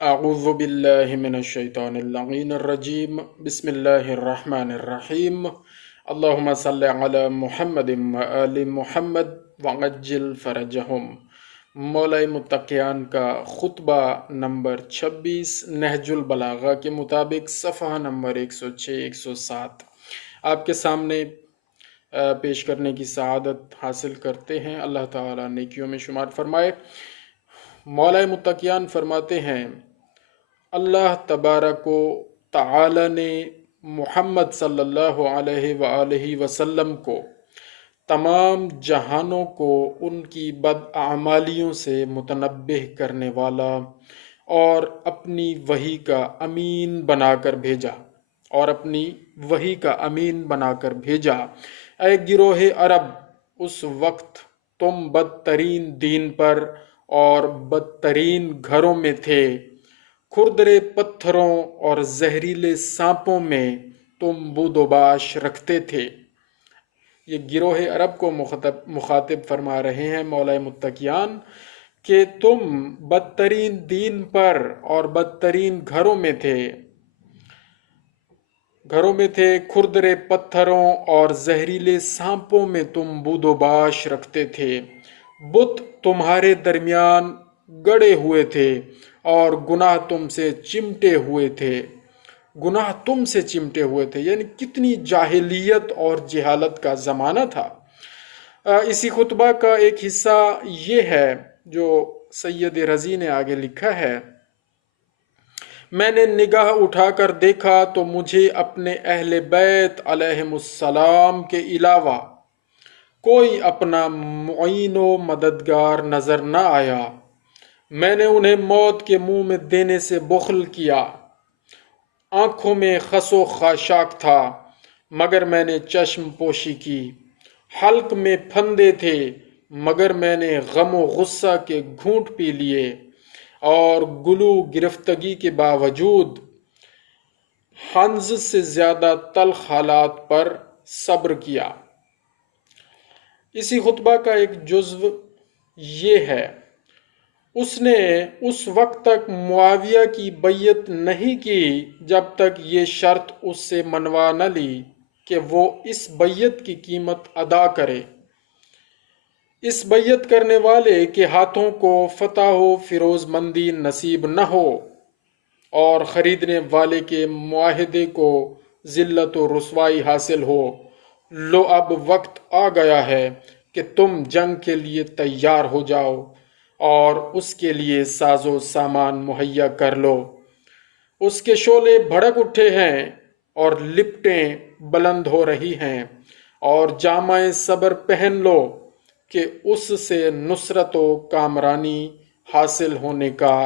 اعوذ باللہ من الشیطان اللعین الرجیم بسم اللہ الرحمن الرحیم اللہم صلی علی محمد وآل محمد وعجل فرجہم۔ مولا متقیان کا خطبہ نمبر 26 نہج البلاغہ کے مطابق صفحہ نمبر 106-107 آپ کے سامنے پیش کرنے کی سعادت حاصل کرتے ہیں۔ اللہ تعالیٰ نیکیوں میں شمار فرمائے۔ مولا متقیان فرماتے ہیں، اللہ تبارک و تعالی نے محمد صلی اللہ علیہ وآلہ وسلم کو تمام جہانوں کو ان کی بداعمالیوں سے متنبہ کرنے والا اور اپنی وحی کا امین بنا کر بھیجا۔ اے گروہ عرب، اس وقت تم بدترین دین پر اور بدترین گھروں میں تھے، کھردرے پتھروں اور زہریلے سانپوں میں تم بود و باش رکھتے تھے۔ یہ گروہ عرب کو مخاطب فرما رہے ہیں مولا متقیان کہ تم بدترین دین پر اور بدترین گھروں میں تھے، کھردرے پتھروں اور زہریلے سانپوں میں تم بود و باش رکھتے تھے۔ بت تمہارے درمیان گڑے ہوئے تھے اور گناہ تم سے چمٹے ہوئے تھے، یعنی کتنی جاہلیت اور جہالت کا زمانہ تھا۔ اسی خطبہ کا ایک حصہ یہ ہے جو سید رضی نے آگے لکھا ہے، میں نے نگاہ اٹھا کر دیکھا تو مجھے اپنے اہل بیت علیہم السلام کے علاوہ کوئی اپنا معین و مددگار نظر نہ آیا۔ میں نے انہیں موت کے منہ میں دینے سے بخل کیا، آنکھوں میں خس و خاشاک تھا مگر میں نے چشم پوشی کی، حلق میں پھندے تھے مگر میں نے غم و غصہ کے گھونٹ پی لیے، اور گلو گرفتگی کے باوجود حنظ سے زیادہ تلخ حالات پر صبر کیا۔ اسی خطبہ کا ایک جزو یہ ہے، اس نے اس وقت تک معاویہ کی بیعت نہیں کی جب تک یہ شرط اس سے منوا نہ لی کہ وہ اس بیعت کی قیمت ادا کرے۔ اس بیعت کرنے والے کے ہاتھوں کو فتح و فیروز مندی نصیب نہ ہو اور خریدنے والے کے معاہدے کو ذلت و رسوائی حاصل ہو۔ لو اب وقت آ گیا ہے کہ تم جنگ کے لیے تیار ہو جاؤ اور اس کے لیے ساز و سامان مہیا کر لو۔ اس کے شعلے بھڑک اٹھے ہیں اور لپٹیں بلند ہو رہی ہیں، اور جامہ صبر پہن لو کہ اس سے نصرت و کامرانی حاصل ہونے کا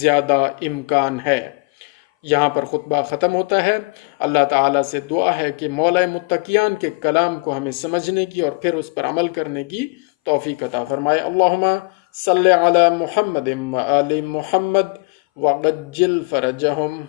زیادہ امکان ہے۔ یہاں پر خطبہ ختم ہوتا ہے۔ اللہ تعالیٰ سے دعا ہے کہ مولا متقیان کے کلام کو ہمیں سمجھنے کی اور پھر اس پر عمل کرنے کی توفیق عطا فرمائے۔ اللہم صلی علی محمد وآل محمد وعجل فرجہم۔